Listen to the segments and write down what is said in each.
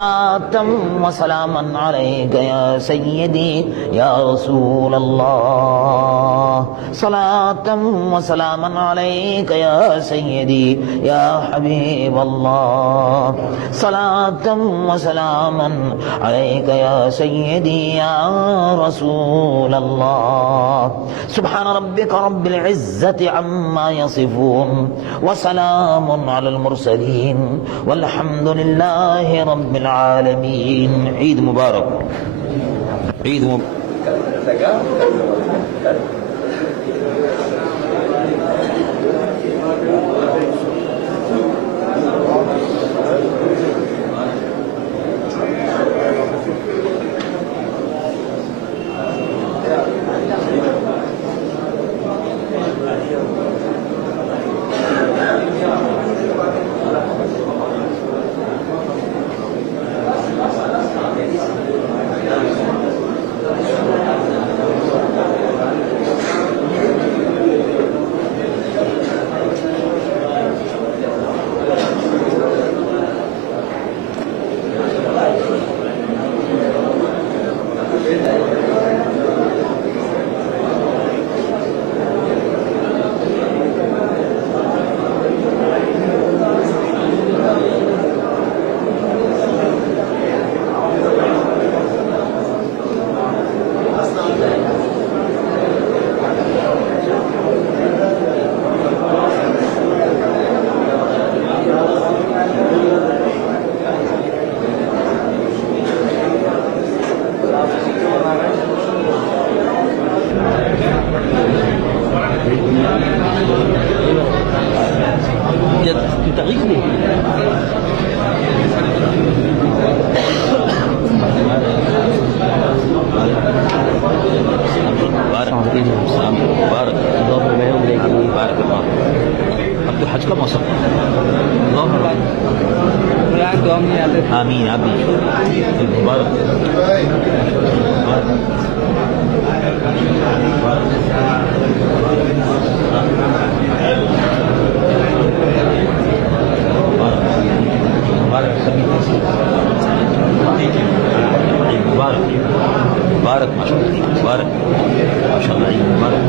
आतम व सलामन अलैका या सय्यदी या रसूल अल्लाह। सलातम व सलामन अलैका या सय्यदी या हबीब अल्लाह। सलातम व सलामन अलैका या सय्यदी या रसूल अल्लाह। सुब्हान रब्बिका रब्बिल इज्जति अम्मा यसिफून व सलामुन अलल मुरसलीन वल्हम्दुलिल्लाहि रब्बिल आलमीन। ईद मुबारक। ईद अब तो हज का मौसम आमीन। आप भी मुबारक। मुबारक माशाअल्लाह, मुबारक माशाअल्लाह, मुबारक।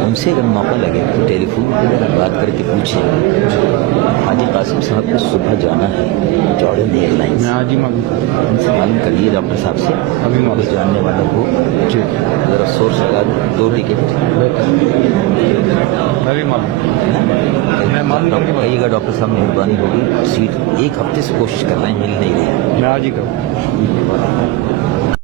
हमसे अगर मौका लगे तो टेलीफोन पर बात करके पूछिए। हाजी कासिम साहब को सुबह जाना है जॉर्डन एयरलाइंस। उनसे मालूम करिए डॉक्टर साहब से, अभी मौके जानने वाला हो ज़रा सोर्स लगा दो टिकट। मैं मालूम करके बताइएगा डॉक्टर साहब, मेहरबानी होगी। सीट एक हफ्ते से कोशिश कर रहे हैं, मिल नहीं रही है। मैं आज ही करूँ।